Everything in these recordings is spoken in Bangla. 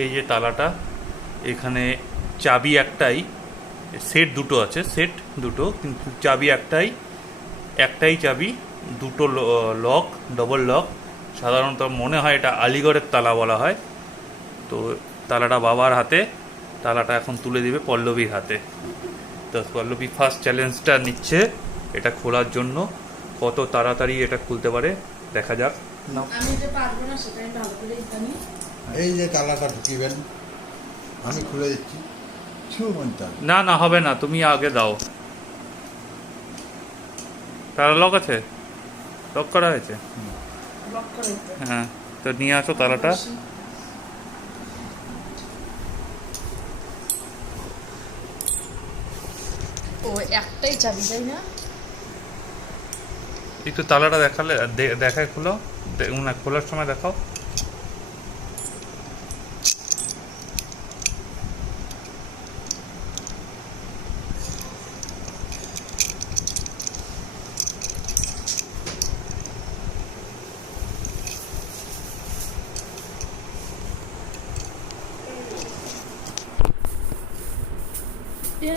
এই যে তালাটা, এখানে চাবি একটাই, সেট দুটো আছে, সেট দুটো, কিন্তু চাবি একটাই একটাই চাবি, দুটো লক ডবল লক, সাধারণত মনে হয় এটা আলিগড়ের তালা বলা হয়, তো তালাটা বাবার হাতে, তালাটা এখন তুলে দিবে পল্লবীর হাতে। তো পল্লবী ফার্স্ট চ্যালেঞ্জটা নিচ্ছে, এটা খোলার জন্য, কত তাড়াতাড়ি এটা খুলতে পারে, দেখা যাক। না এই যে তালাটা ঢুকিবেন আমি খুলে দিচ্ছি। না না হবে না তুমি আগে দাও। তালা লক আছে? লক করা হয়েছে? লক করে দিতে হ্যাঁ তো নিয়ে আসো তালাটা ও একটাই চাবি তাই না? একটু তালাটা দেখালে দেখায় খুলো। দে- না খোলার সময় দেখাও।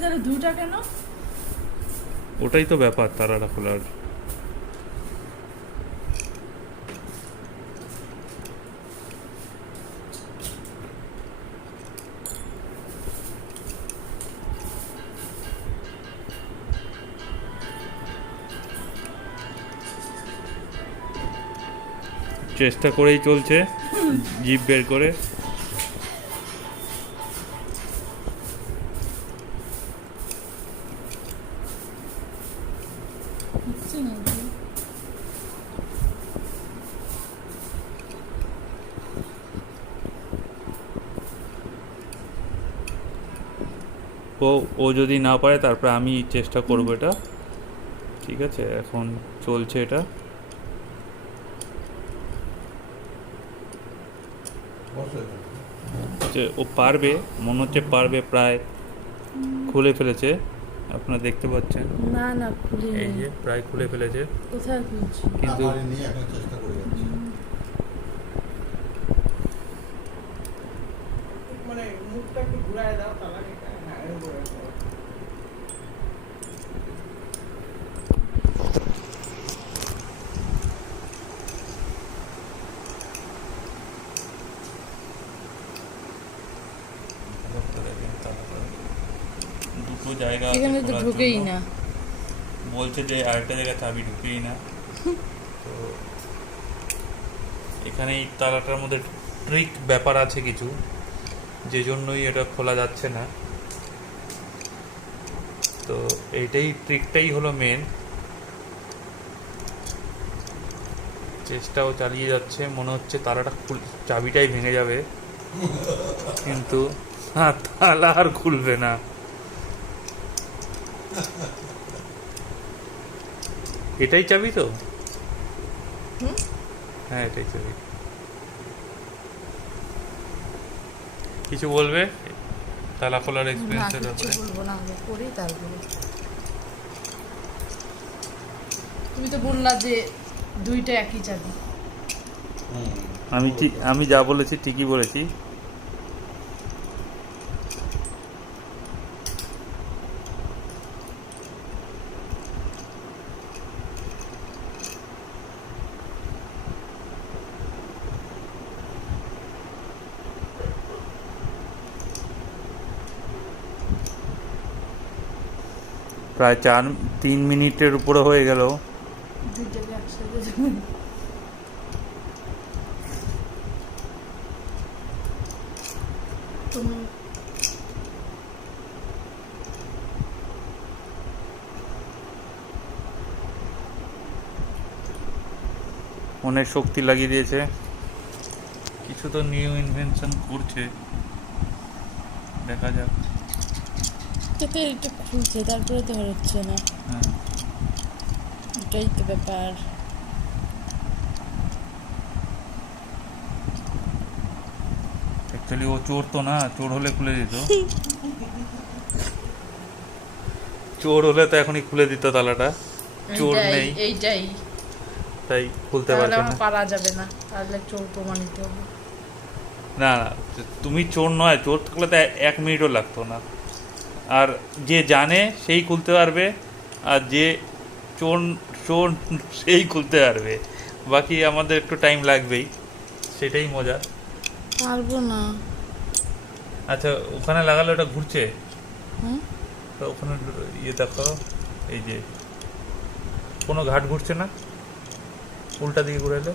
তাহলে দুটা কেন? ওটাই তো ব্যাপার তালাটা খোলার চেষ্টা করেই চলছে জিপ বের করে। ও ও যদি না পারে তারপরে আমি চেষ্টা করব এটা। ঠিক আছে এখন চলছে এটা। ও পারবে মনে হচ্ছে পারবে প্রায় খুলে ফেলেছে। আপনারা দেখতে পাচ্ছেন? না না খুলে এই যে প্রায় খুলে ফেলেছে। কোথায় খুলছি? কিন্তু আমার নিয়ে এখন চেষ্টা করে যাচ্ছি মানে মুখটা একটু ঘুরায় দাও তাহলে হ্যাঁ এরকম করে করো। দুটো জায়গা আছে এখানে তো ঢুকেই না বলছে যে আরেকটা জায়গায় চাবি ঢুকেই না তো এখানে এই তালাটার মধ্যে ট্রিক ব্যাপার আছে কিছু যে জন্যই এটা খোলা যাচ্ছে না। তো এইটাই ট্রিকটাই হলো মেন চেষ্টাও চালিয়ে যাচ্ছে মনে হচ্ছে তালাটা খুল চাবিটাই ভেঙে যাবে। কিন্তু হ্যাঁ তালা আর খুলবে না। এটাই চাবি তো? হ্যাঁ এটাই চাবি। কিছু বলবে? তালা খোলার এক্সপিরিয়েন্সের ব্যাপারে? বলব না আগে করি তারপরে। তুমি তো বললা যে দুইটা একই চাবি। আমি ঠিক আমি যা বলেছি ঠিকই বলেছি। প্রায় চার তিন মিনিটের উপরে হয়ে গেল। মনের শক্তি লাগিয়ে দিয়েছে। কিছু তো নিউ ইনভেনশন করছে। দেখা যাক। এটাতে একটু খুলছে তারপরে তো আর হচ্ছে না। হ্যাঁ। এটাই তো ব্যাপার। অ্যাকচুয়ালি ও চোর তো না চোর হলে খুলে দিত। চোর হলে তো এখনই খুলে দিত তালাটা। চোর নেই। এইটাই। তাই খুলতে আমার না। পারা যাবে না তাহলে চোর প্রমাণিত হবে। না না তুমি চোর নয় চোর থাকলে তো এক মিনিটও লাগতো না। আর যে জানে সেই খুলতে পারবে আর যে চোর চোর সেই খুলতে পারবে। বাকি আমাদের একটু টাইম লাগবেই সেটাই মজা পারব না। আচ্ছা ওখানে লাগালে ওটা ঘুরছে? তো ওখানে ইয়ে দেখো এই যে কোনো ঘাট ঘুরছে না? উল্টা দিকে ঘুরে এলে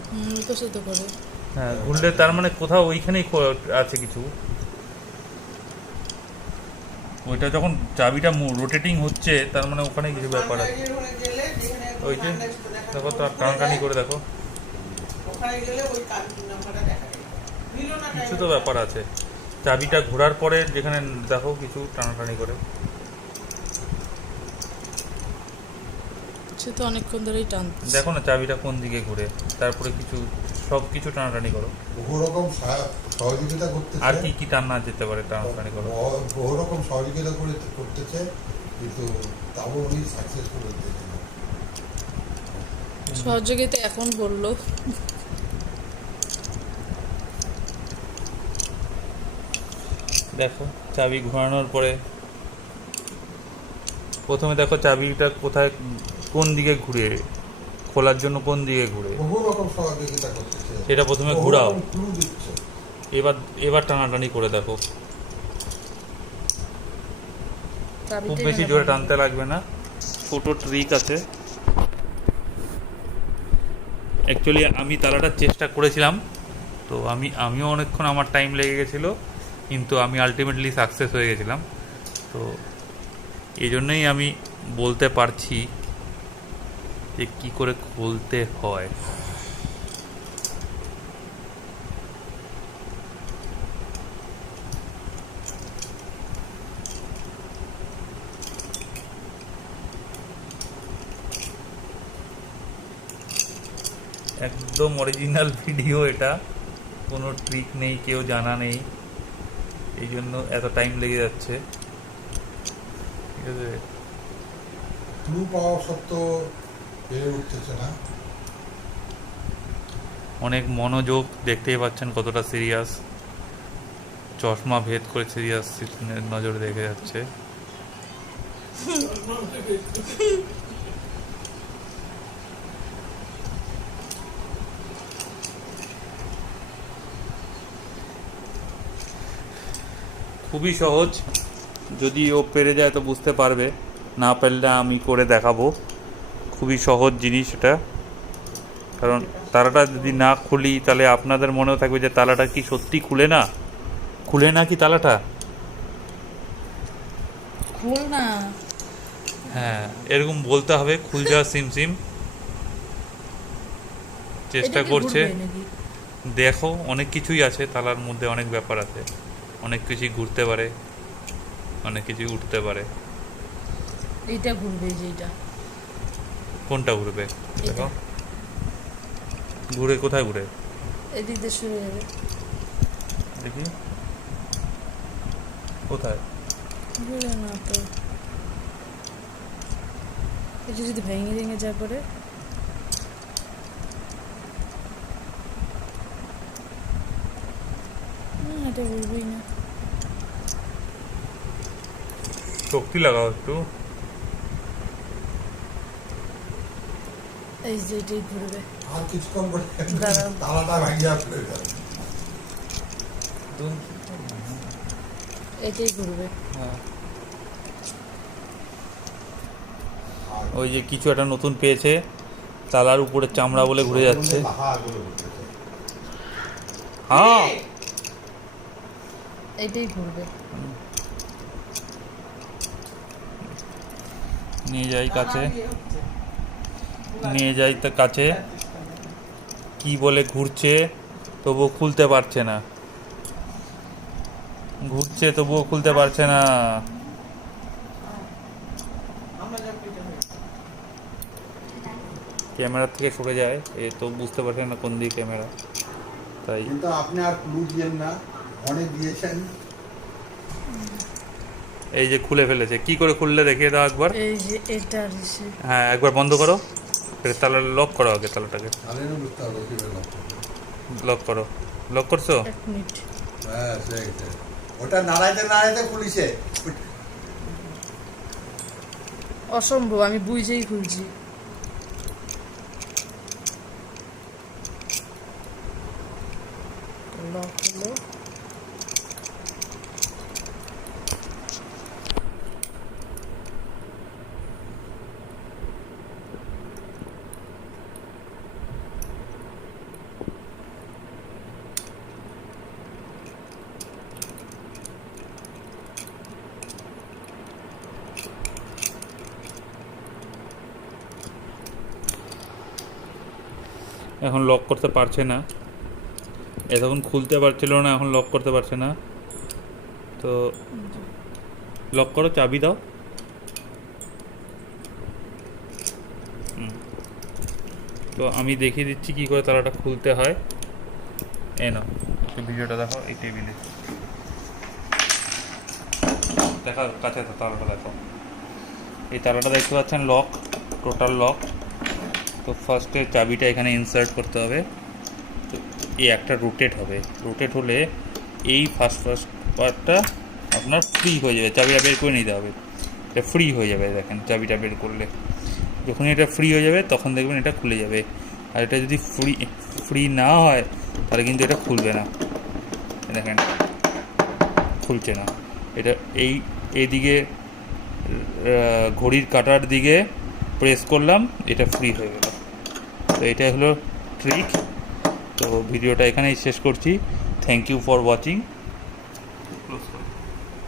করে। হ্যাঁ ঘুরলে তার মানে কোথাও ওইখানেই আছে কিছু? ওইটা যখন চাবিটা রোটেটিং হচ্ছে, তার মানে ওখানে কিছু ব্যাপার আছে। ওই যে, দেখা তো, আর টানাটানি করে দেখো। কিছু তো ব্যাপার আছে। চাবিটা ঘোরার পরে যেখানে দেখো কিছু টানাটানি করে। সে তো অনেকক্ষণ ধরেই টান দেখো না চাবিটা কোন দিকে ঘুরে। তারপরে কিছু সব কিছু টানাটানি করো। বহু রকম সহযোগিতা করতেছে। আর কি কি টানা যেতে পারে টানাটানি করো। বহু- বহু রকম সহযোগিতা করে করতেছে কিন্তু তাও উনি সাকসেসফুল হতে সহযোগিতা এখন বলল। দেখো চাবি ঘোরানোর পরে প্রথমে দেখো চাবিটা কোথায় কোন দিকে ঘুরে খোলার জন্য কোন দিকে ঘুরে? বহু রকম সহযোগিতা করতেছে সেটা প্রথমে ঘোরাও। এবার এবার টানাটানি করে দেখো। খুব বেশি জোরে টানতে লাগবে না। ছোট ট্রিক আছে। অ্যাকচুয়ালি আমি তালাটার চেষ্টা করেছিলাম। তো আমি আমিও অনেকক্ষণ আমার টাইম লেগে গেছিল কিন্তু আমি আলটিমেটলি সাকসেস হয়ে গেছিলাম। তো এই জন্যই আমি বলতে পারছি যে কি করে খুলতে হয়? একদম অরিজিনাল ভিডিও এটা। কোনো ট্রিক নেই, কেউ জানা নেই। এই জন্য এত টাইম লেগে যাচ্ছে। ঠিক আছে? ক্লু পাওয়া সত্ত্বেও অনেক মনোযোগ দেখতেই পাচ্ছেন কতটা সিরিয়াস চশমা ভেদ করে সিরিয়াস নজরে দেখে যাচ্ছে। খুবই সহজ। যদি ও পেরে যায় তো বুঝতে পারবে। না পারলে আমি করে দেখাবো। খুবই সহজ জিনিস এটা। কারণ তালাটা যদি না খুলি তাহলে আপনাদের মনেও থাকবে যে তালাটা কি সত্যি খুলে না? খুলে না কি তালাটা? খোল না। হ্যাঁ এরকম বলতে হবে খুল যাওয়া সিম সিম। চেষ্টা করছে। দেখো অনেক কিছুই আছে তালার মধ্যে অনেক ব্যাপার আছে। অনেক কিছুই ঘুরতে পারে অনেক কিছুই উঠতে পারে। এইটা ঘুরবে যে এইটা। কোনটা ঘুরবে? দেখো। ঘুরে কোথায় ঘুরে? এদিক দিয়ে শুরু হবে। দেখি। কোথায়? ঘুরে না তো। এটা যদি ভেঙে ভেঙে যায় পরে এটা ঘুরবেই না। শক্তি লাগাও একটু। এই যে এটাই ঘুরবে। আর কিছুক্ষণ পরে দাঁড়াও। তালাটা ভাঙিয়া ফেলে এটাই ঘুরবে। হ্যাঁ। ওই যে কিছু একটা নতুন পেয়েছে তালার উপরে চামড়া বলে ঘুরে যাচ্ছে। হ্যাঁ। এটাই ঘুরবে। নিয়ে যাই কাছে। নিয়ে যাই তো কাছে। কি বলে ঘুরছে তবুও খুলতে পারছে না। ঘুরছে তবুও খুলতে পারছে না। ক্যামেরা থেকে সরে যায় এ তো বুঝতে পারছে না কোন দিকে ক্যামেরা। তাই কিন্তু আপনি আর ক্লু দিয়েন না অনেক দিয়েছেন। এই যে খুলে ফেলেছে। কি করে খুললে? দেখিয়ে দাও একবার। এই যে এটা হ্যাঁ একবার বন্ধ করো। এটা তাহলে লক করো আগে তালাটাকে। লক করো। লক করছ? এক মিনিট। হ্যাঁ। ওটা নাড়াইতে নাড়াইতে খুলিছে। অসম্ভব আমি বুঝেই খুলছি লক হলো এখন লক করতে পারছে না। এতক্ষণ খুলতে পারছিল না, এখন লক করতে পারছে না। তো লক করো, চাবি দাও। তো আমি দেখিয়ে দিচ্ছি কি করে তালাটা খুলতে হয়। এ নাও, একটু ভিডিওটা দেখো, এই টেবিলে দেখা, কাছে তো তালাটা দেখো। এই তালাটা দেখতে পাচ্ছেন লক টোটাল লক তো ফার্স্টে চাবিটা এখানে ইনসার্ট করতে হবে। তো এই একটা রোটেট হবে। রোটেট হলে এই ফার্স্ট ফার্স্ট পার্টটা আপনার ফ্রি হয়ে যাবে। চাবিটা বের করে নিতে হবে। এটা ফ্রি হয়ে যাবে, দেখেন, চাবিটা বের করলে। যখন এটা ফ্রি হয়ে যাবে, তখন দেখবেন এটা খুলে যাবে। আর এটা যদি ফ্রি ফ্রি না হয়, তাহলে কিন্তু এটা খুলবে না। দেখেন, খুলছে না। এটা এই, এইদিকে ঘড়ির কাটার দিকে প্রেস করলাম, এটা ফ্রি হয়ে গেল। তো এটাই হলো ট্রিক তো ভিডিওটা এখানেই শেষ করছি। Thank you for watching